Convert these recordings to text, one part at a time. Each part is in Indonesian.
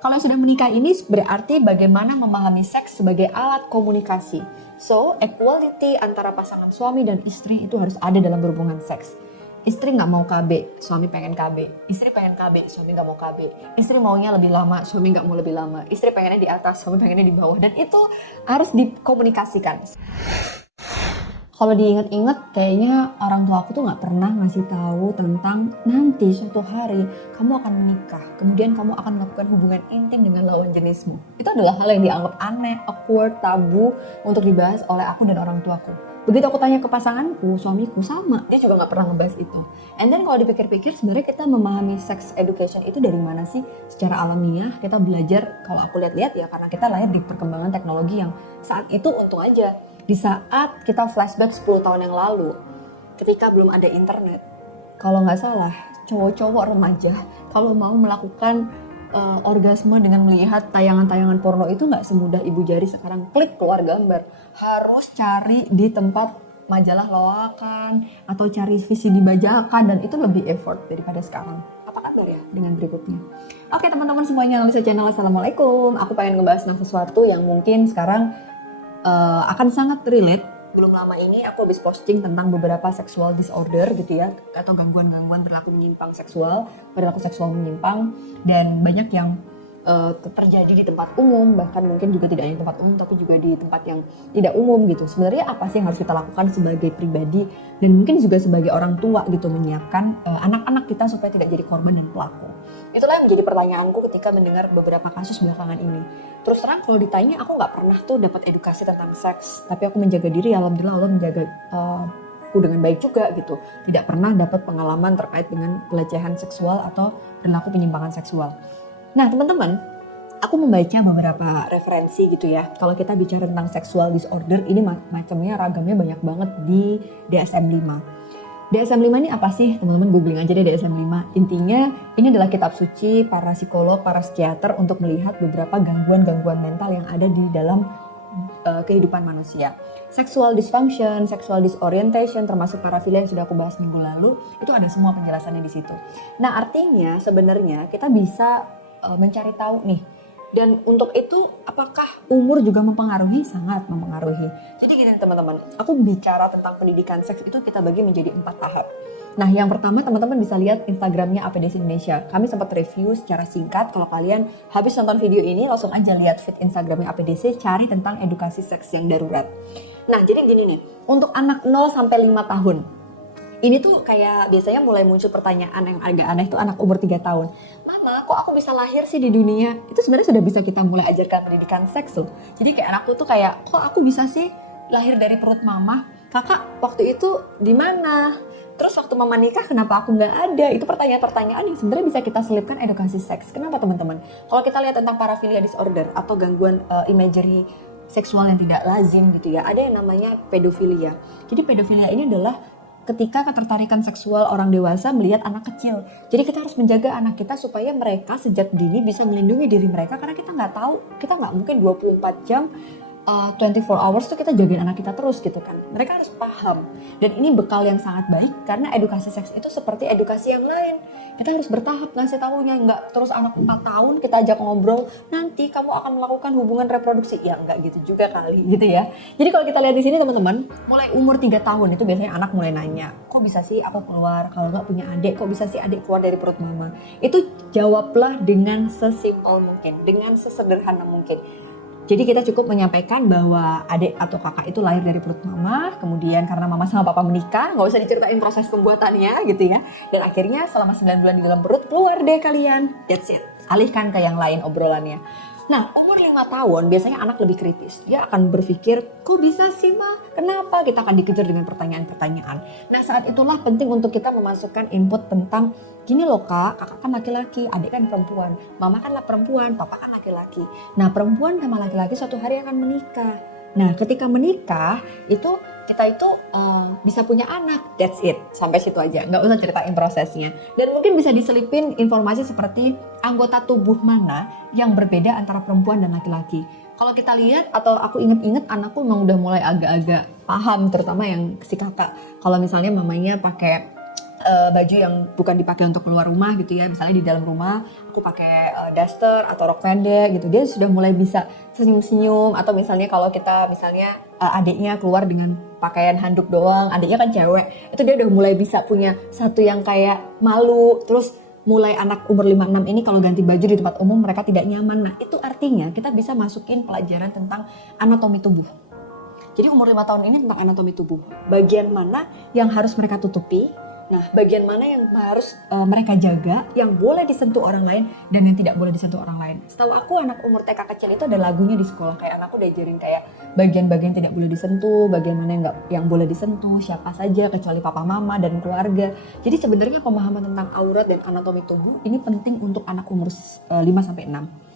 Kalau yang sudah menikah ini berarti bagaimana memahami seks sebagai alat komunikasi. So, equality antara pasangan suami dan istri itu harus ada dalam berhubungan seks. Istri nggak mau KB, suami pengen KB. Istri pengen KB, suami nggak mau KB. Istri maunya lebih lama, suami nggak mau lebih lama. Istri pengennya di atas, suami pengennya di bawah. Dan itu harus dikomunikasikan. Kalau diingat-ingat, kayaknya orang tua aku tuh nggak pernah ngasih tahu tentang nanti suatu hari kamu akan menikah, kemudian kamu akan melakukan hubungan intim dengan lawan jenismu. Itu adalah hal yang dianggap aneh, awkward, tabu untuk dibahas oleh aku dan orang tuaku. Begitu aku tanya ke pasanganku, suamiku sama, dia juga nggak pernah ngebahas itu. And then kalau dipikir-pikir, sebenarnya kita memahami sex education itu dari mana sih? Secara alamiah kita belajar, kalau aku lihat-lihat ya, karena kita lahir di perkembangan teknologi yang saat itu untung aja. Di saat kita flashback 10 tahun yang lalu, ketika belum ada internet, kalau nggak salah, cowok-cowok remaja kalau mau melakukan orgasme dengan melihat tayangan-tayangan porno itu nggak semudah ibu jari sekarang klik keluar gambar. Harus cari di tempat majalah loakan atau cari visi dibajakan, dan itu lebih effort daripada sekarang. Apa kabar ya dengan berikutnya? Oke teman-teman semuanya, Analisa Channel, Assalamualaikum. Aku pengen ngebahas sesuatu yang mungkin sekarang akan sangat relate. Belum lama ini aku habis posting tentang beberapa sexual disorder gitu ya, atau gangguan-gangguan perilaku seksual menyimpang, dan banyak yang terjadi di tempat umum, bahkan mungkin juga tidak hanya di tempat umum tapi juga di tempat yang tidak umum gitu. Sebenarnya apa sih yang harus kita lakukan sebagai pribadi dan mungkin juga sebagai orang tua gitu, menyiapkan anak-anak kita supaya tidak jadi korban dan pelaku. Itulah yang menjadi pertanyaanku ketika mendengar beberapa kasus belakangan ini. Terus terang kalau ditanya, aku nggak pernah tuh dapat edukasi tentang seks, tapi aku menjaga diri, alhamdulillah Allah menjaga aku dengan baik juga gitu. Tidak pernah dapat pengalaman terkait dengan pelecehan seksual atau perilaku penyimpangan seksual. Nah teman-teman, aku membaca beberapa referensi gitu ya. Kalau kita bicara tentang sexual disorder, ini macamnya, ragamnya banyak banget di DSM-5. DSM-5 ini apa sih? Teman-teman googling aja deh DSM-5. Intinya ini adalah kitab suci para psikolog, para psikiater untuk melihat beberapa gangguan-gangguan mental yang ada di dalam kehidupan manusia. Sexual dysfunction, sexual disorientation, termasuk parafilia yang sudah aku bahas minggu lalu, itu ada semua penjelasannya di situ. Nah artinya sebenarnya kita bisa mencari tahu nih. Dan untuk itu apakah umur juga mempengaruhi? Sangat mempengaruhi. Jadi gini teman-teman, aku bicara tentang pendidikan seks itu kita bagi menjadi 4 tahap. Nah yang pertama teman-teman bisa lihat Instagramnya APDC Indonesia. Kami sempat review secara singkat. Kalau kalian habis nonton video ini langsung aja lihat feed Instagramnya APDC, cari tentang edukasi seks yang darurat. Nah jadi gini nih, untuk anak 0 sampai 5 tahun. Ini tuh kayak biasanya mulai muncul pertanyaan yang agak aneh tuh anak umur 3 tahun. Mama, kok aku bisa lahir sih di dunia? Itu sebenarnya sudah bisa kita mulai ajarkan pendidikan seks loh. Jadi kayak anakku tuh kayak, kok aku bisa sih lahir dari perut mama? Kakak, waktu itu di mana? Terus waktu mama nikah kenapa aku nggak ada? Itu pertanyaan-pertanyaan yang sebenarnya bisa kita selipkan edukasi seks. Kenapa teman-teman? Kalau kita lihat tentang paraphilia disorder atau gangguan imagery seksual yang tidak lazim gitu ya, ada yang namanya pedofilia. Jadi pedofilia ini adalah ketika ketertarikan seksual orang dewasa melihat anak kecil. Jadi kita harus menjaga anak kita supaya mereka sejak dini bisa melindungi diri mereka, karena kita nggak tahu, kita nggak mungkin 24 jam 24 hours tuh kita jagain anak kita terus gitu kan. Mereka harus paham. Dan ini bekal yang sangat baik karena edukasi seks itu seperti edukasi yang lain. Kita harus bertahap ngasih tahunya, nggak terus anak 4 tahun kita ajak ngobrol, nanti kamu akan melakukan hubungan reproduksi. Ya nggak gitu juga kali gitu ya. Jadi kalau kita lihat di sini teman-teman, mulai umur 3 tahun itu biasanya anak mulai nanya, kok bisa sih aku keluar? Kalau nggak punya adik, kok bisa sih adik keluar dari perut mama? Itu jawablah dengan sesimpel mungkin, dengan sesederhana mungkin. Jadi kita cukup menyampaikan bahwa adik atau kakak itu lahir dari perut mama, kemudian karena mama sama papa menikah, nggak usah diceritain proses pembuatannya gitu ya. Dan akhirnya selama 9 bulan di dalam perut, keluar deh kalian. That's it. Alihkan ke yang lain obrolannya. Nah, umur 5 tahun biasanya anak lebih kritis. Dia akan berpikir, kok bisa sih ma? Kenapa? Kita akan dikejar dengan pertanyaan-pertanyaan. Nah, saat itulah penting untuk kita memasukkan input tentang, gini loh kak kan laki-laki, adik kan perempuan, mama kan perempuan, papa kan laki-laki. Nah, perempuan sama laki-laki suatu hari akan menikah. Nah, ketika menikah, kita itu bisa punya anak. That's it. Sampai situ aja. Nggak usah ceritain prosesnya. Dan mungkin bisa diselipin informasi seperti anggota tubuh mana yang berbeda antara perempuan dan laki-laki. Kalau kita lihat, atau aku inget-inget, anakku memang udah mulai agak-agak paham, terutama yang si kakak. Kalau misalnya mamanya pakai baju yang bukan dipakai untuk keluar rumah gitu ya, misalnya di dalam rumah aku pakai daster atau rok pendek gitu, dia sudah mulai bisa senyum-senyum. Atau misalnya kalau kita misalnya adiknya keluar dengan pakaian handuk doang, adiknya kan cewek, itu dia udah mulai bisa punya satu yang kayak malu. Terus mulai anak umur 5-6 ini kalau ganti baju di tempat umum mereka tidak nyaman. Nah itu artinya kita bisa masukin pelajaran tentang anatomi tubuh. Jadi umur 5 tahun ini tentang anatomi tubuh, bagian mana yang harus mereka tutupi, nah bagian mana yang harus mereka jaga, yang boleh disentuh orang lain dan yang tidak boleh disentuh orang lain. Setahu aku anak umur TK kecil itu ada lagunya di sekolah, kayak anakku diajarin kayak bagian-bagian tidak boleh disentuh, bagian mana yang boleh disentuh, siapa saja kecuali papa mama dan keluarga. Jadi sebenarnya pemahaman tentang aurat dan anatomi tubuh ini penting untuk anak umur 5-6.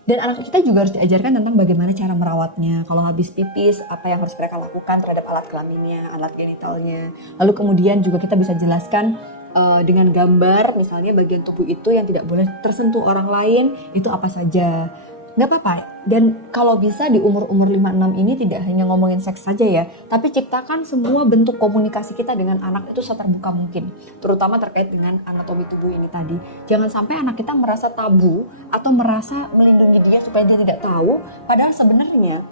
Dan anak kita juga harus diajarkan tentang bagaimana cara merawatnya. Kalau habis pipis, apa yang harus mereka lakukan terhadap alat kelaminnya, alat genitalnya. Lalu kemudian juga kita bisa jelaskan dengan gambar, misalnya bagian tubuh itu yang tidak boleh tersentuh orang lain, itu apa saja. Nggak apa-apa. Dan kalau bisa di umur-umur 5-6 ini tidak hanya ngomongin seks saja ya, tapi ciptakan semua bentuk komunikasi kita dengan anak itu seterbuka mungkin. Terutama terkait dengan anatomi tubuh ini tadi. Jangan sampai anak kita merasa tabu atau merasa melindungi dia supaya dia tidak tahu. Padahal sebenarnya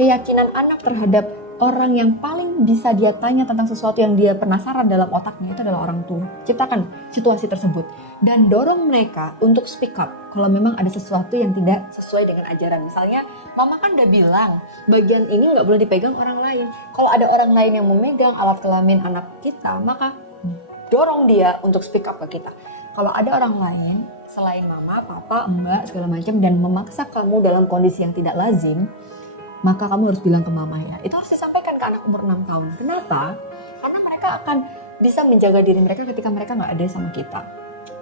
keyakinan anak terhadap orang yang paling bisa dia tanya tentang sesuatu yang dia penasaran dalam otaknya itu adalah orang tua. Ciptakan situasi tersebut dan dorong mereka untuk speak up kalau memang ada sesuatu yang tidak sesuai dengan ajaran. Misalnya, mama kan udah bilang bagian ini nggak boleh dipegang orang lain. Kalau ada orang lain yang memegang alat kelamin anak kita, maka dorong dia untuk speak up ke kita. Kalau ada orang lain selain mama, papa, mbak, segala macam dan memaksa kamu dalam kondisi yang tidak lazim, maka kamu harus bilang ke mama ya. Itu harus disampaikan ke anak umur 6 tahun. Kenapa? Karena mereka akan bisa menjaga diri mereka ketika mereka nggak ada sama kita.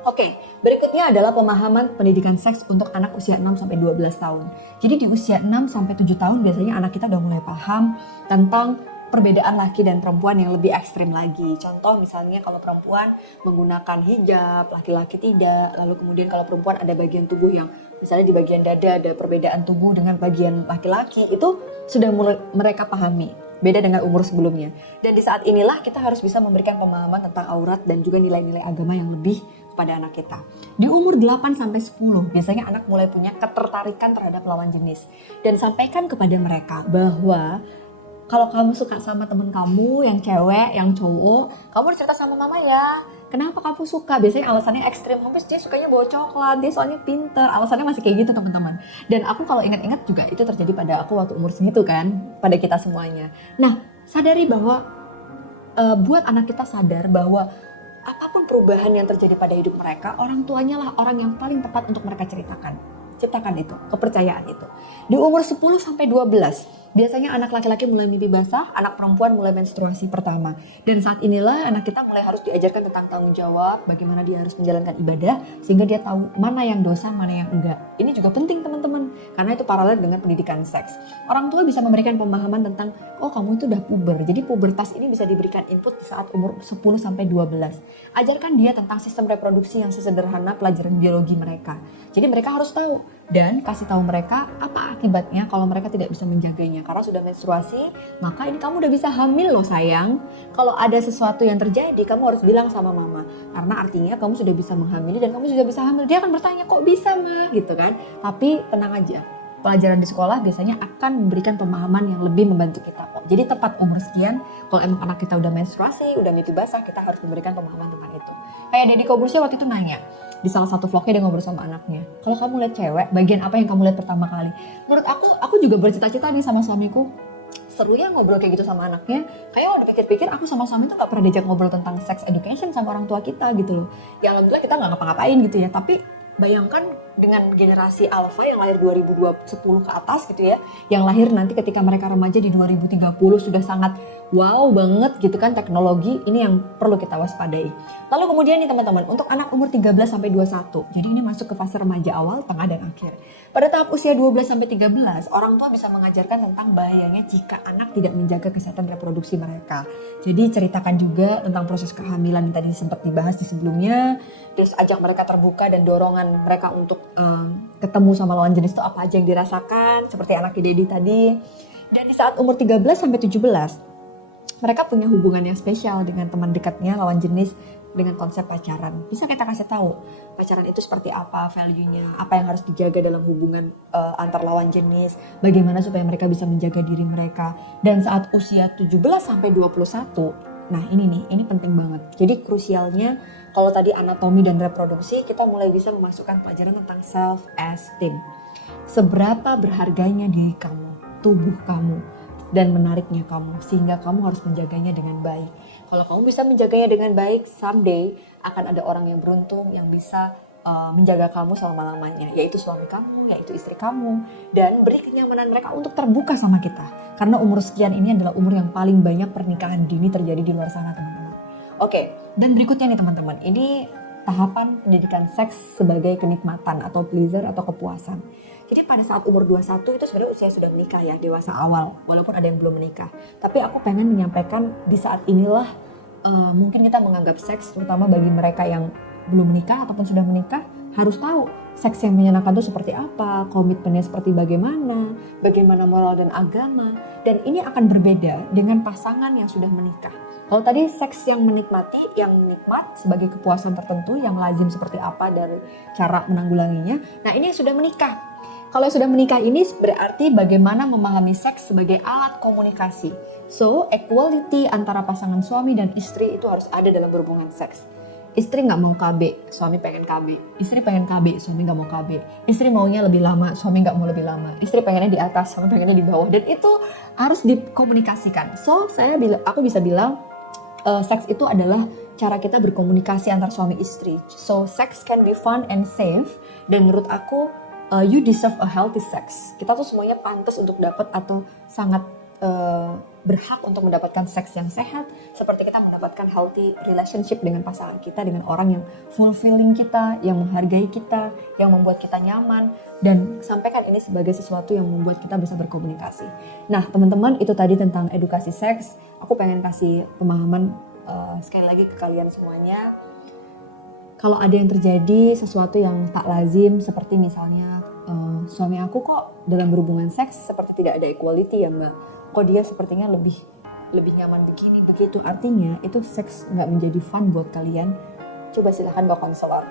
Oke, berikutnya adalah pemahaman pendidikan seks untuk anak usia 6-12 tahun. Jadi di usia 6-7 tahun biasanya anak kita udah mulai paham tentang perbedaan laki dan perempuan yang lebih ekstrim lagi. Contoh misalnya kalau perempuan menggunakan hijab, laki-laki tidak. Lalu kemudian kalau perempuan ada bagian tubuh yang misalnya di bagian dada ada perbedaan tubuh dengan bagian laki-laki, itu sudah mulai mereka pahami. Beda dengan umur sebelumnya. Dan di saat inilah kita harus bisa memberikan pemahaman tentang aurat dan juga nilai-nilai agama yang lebih kepada anak kita. Di umur 8-10 biasanya anak mulai punya ketertarikan terhadap lawan jenis. Dan sampaikan kepada mereka bahwa kalau kamu suka sama temen kamu yang cewek, yang cowok, kamu harus cerita sama mama ya. Kenapa kamu suka? Biasanya alasannya ekstrim, habis dia sukanya bawa coklat, dia soalnya pinter. Alasannya masih kayak gitu teman-teman. Dan aku kalau ingat-ingat juga itu terjadi pada aku waktu umur segitu kan, pada kita semuanya. Nah, sadari bahwa buat anak kita sadar bahwa apapun perubahan yang terjadi pada hidup mereka, orang tuanya lah orang yang paling tepat untuk mereka ceritakan. Ciptakan itu, kepercayaan itu. Di umur 10-12, biasanya anak laki-laki mulai mimpi basah, anak perempuan mulai menstruasi pertama. Dan saat inilah anak kita mulai harus diajarkan tentang tanggung jawab, bagaimana dia harus menjalankan ibadah, sehingga dia tahu mana yang dosa, mana yang enggak. Ini juga penting teman-teman, karena itu paralel dengan pendidikan seks. Orang tua bisa memberikan pemahaman tentang, oh kamu itu udah puber, jadi pubertas ini bisa diberikan input saat umur 10-12. Ajarkan dia tentang sistem reproduksi yang sesederhana pelajaran biologi mereka. Jadi mereka harus tahu dan kasih tahu mereka apa akibatnya kalau mereka tidak bisa menjaganya. Karena sudah menstruasi, maka ini kamu udah bisa hamil loh sayang. Kalau ada sesuatu yang terjadi, kamu harus bilang sama mama. Karena artinya kamu sudah bisa menghamili dan kamu sudah bisa hamil. Dia akan bertanya, kok bisa ma? Gitu kan. Tapi tenang aja. Pelajaran di sekolah biasanya akan memberikan pemahaman yang lebih membantu kita kok. Jadi tepat umur sekian, kalau emang anak kita udah menstruasi, udah mimpi basah, kita harus memberikan pemahaman tentang itu. Kayak Deddy Corbuzier waktu itu nanya, di salah satu vlognya dia ngobrol sama anaknya, kalau kamu lihat cewek, bagian apa yang kamu lihat pertama kali? Menurut aku juga bercita-cita nih sama suamiku, seru ya ngobrol kayak gitu sama anaknya. Kayak udah pikir-pikir aku sama suami tuh gak pernah diajak ngobrol tentang sex education sama orang tua kita gitu loh. Ya alhamdulillah kita gak ngapa-ngapain gitu ya, tapi bayangkan dengan generasi alpha yang lahir 2010 ke atas gitu ya, yang lahir nanti ketika mereka remaja di 2030 sudah sangat wow banget gitu kan teknologi, ini yang perlu kita waspadai. Lalu kemudian nih teman-teman, untuk anak umur 13-21, jadi ini masuk ke fase remaja awal, tengah dan akhir. Pada tahap usia 12-13, orang tua bisa mengajarkan tentang bahayanya jika anak tidak menjaga kesehatan reproduksi mereka. Jadi ceritakan juga tentang proses kehamilan yang tadi sempat dibahas di sebelumnya, terus ajak mereka terbuka dan dorongan mereka untuk ketemu sama lawan jenis itu apa aja yang dirasakan, seperti anak Dedi tadi. Dan di saat umur 13-17, mereka punya hubungan yang spesial dengan teman dekatnya lawan jenis dengan konsep pacaran. Bisa kita kasih tahu pacaran itu seperti apa, value-nya, apa yang harus dijaga dalam hubungan antar lawan jenis, bagaimana supaya mereka bisa menjaga diri mereka. Dan saat usia 17 sampai 21, nah ini penting banget. Jadi krusialnya kalau tadi anatomi dan reproduksi, kita mulai bisa memasukkan pelajaran tentang self-esteem. Seberapa berharganya diri kamu, tubuh kamu, dan menariknya kamu, sehingga kamu harus menjaganya dengan baik. Kalau kamu bisa menjaganya dengan baik, someday akan ada orang yang beruntung yang bisa menjaga kamu selama-lamanya, yaitu suami kamu, yaitu istri kamu, dan beri kenyamanan mereka untuk terbuka sama kita. Karena umur sekian ini adalah umur yang paling banyak pernikahan dini terjadi di luar sana, teman-teman. Oke, dan berikutnya nih teman-teman, ini tahapan pendidikan seks sebagai kenikmatan atau pleasure atau kepuasan. Jadi pada saat umur 21 itu sebenarnya usia sudah menikah ya, dewasa awal, walaupun ada yang belum menikah. Tapi aku pengen menyampaikan di saat inilah mungkin kita menganggap seks, terutama bagi mereka yang belum menikah ataupun sudah menikah, harus tahu seks yang menyenangkan itu seperti apa, komitmennya seperti bagaimana moral dan agama. Dan ini akan berbeda dengan pasangan yang sudah menikah. Kalau tadi seks yang menikmati, yang nikmat sebagai kepuasan tertentu, yang lazim seperti apa dari cara menanggulanginya. Nah ini yang sudah menikah. Kalau sudah menikah ini berarti bagaimana memahami seks sebagai alat komunikasi. So, equality antara pasangan suami dan istri itu harus ada dalam berhubungan seks. Istri nggak mau KB, suami pengen KB. Istri pengen KB, suami nggak mau KB. Istri maunya lebih lama, suami nggak mau lebih lama. Istri pengennya di atas, suami pengennya di bawah. Dan itu harus dikomunikasikan. So, aku bisa bilang, seks itu adalah cara kita berkomunikasi antar suami istri. So, sex can be fun and safe. Dan menurut aku, you deserve a healthy sex. Kita tuh semuanya pantas untuk dapat atau sangat berhak untuk mendapatkan seks yang sehat, seperti kita mendapatkan healthy relationship dengan pasangan kita, dengan orang yang fulfilling kita, yang menghargai kita, yang membuat kita nyaman, dan sampaikan ini sebagai sesuatu yang membuat kita bisa berkomunikasi. Nah teman-teman, itu tadi tentang edukasi seks. Aku pengen kasih pemahaman sekali lagi ke kalian semuanya. Kalau ada yang terjadi sesuatu yang tak lazim, seperti misalnya suami aku kok dalam berhubungan seks seperti tidak ada equality ya mbak, kok dia sepertinya lebih nyaman begini begitu, artinya itu seks nggak menjadi fun buat kalian. Coba silahkan bawa konselor,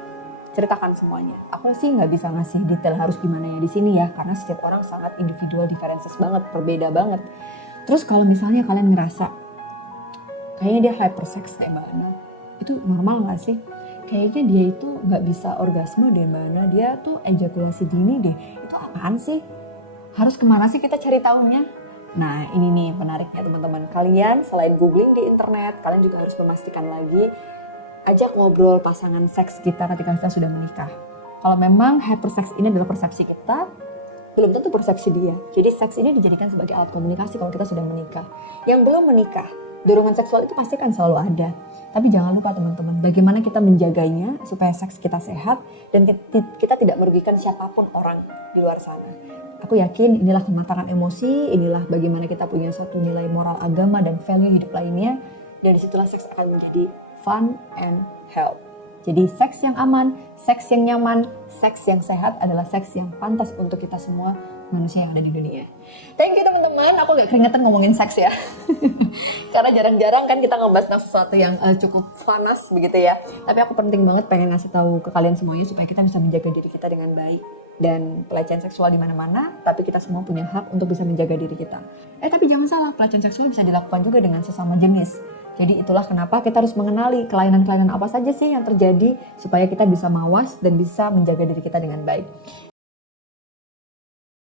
ceritakan semuanya. Aku sih nggak bisa ngasih detail harus gimana ya di sini ya, karena setiap orang sangat individual, differences banget, berbeda banget. Terus kalau misalnya kalian ngerasa kayaknya dia hypersex kayak Mbak Ana, itu normal nggak sih? Kayaknya dia itu nggak bisa orgasme deh Mbak Ana, dia tuh ejakulasi dini deh, itu apaan sih? Harus kemana sih kita cari tahunya? Nah ini nih menariknya teman-teman, kalian selain googling di internet, kalian juga harus memastikan lagi, ajak ngobrol pasangan seks kita ketika kita sudah menikah. Kalau memang hypersex ini adalah persepsi kita, belum tentu persepsi dia. Jadi seks ini dijadikan sebagai alat komunikasi kalau kita sudah menikah. Yang belum menikah, dorongan seksual itu pasti kan selalu ada. Tapi jangan lupa teman-teman, bagaimana kita menjaganya supaya seks kita sehat dan kita tidak merugikan siapapun orang di luar sana. Aku yakin inilah kematangan emosi, inilah bagaimana kita punya satu nilai moral agama dan value hidup lainnya. Dan disitulah seks akan menjadi fun and health. Jadi seks yang aman, seks yang nyaman, seks yang sehat adalah seks yang pantas untuk kita semua manusia yang ada di dunia. Thank you teman-teman, aku gak keringetan ngomongin seks ya. Karena jarang-jarang kan kita ngebahas tentang sesuatu yang cukup panas begitu ya. Tapi aku penting banget pengen ngasih tahu ke kalian semuanya supaya kita bisa menjaga diri kita dengan baik. Dan pelecehan seksual di mana-mana, tapi kita semua punya hak untuk bisa menjaga diri kita. Tapi jangan salah, pelecehan seksual bisa dilakukan juga dengan sesama jenis. Jadi itulah kenapa kita harus mengenali kelainan-kelainan apa saja sih yang terjadi supaya kita bisa mawas dan bisa menjaga diri kita dengan baik.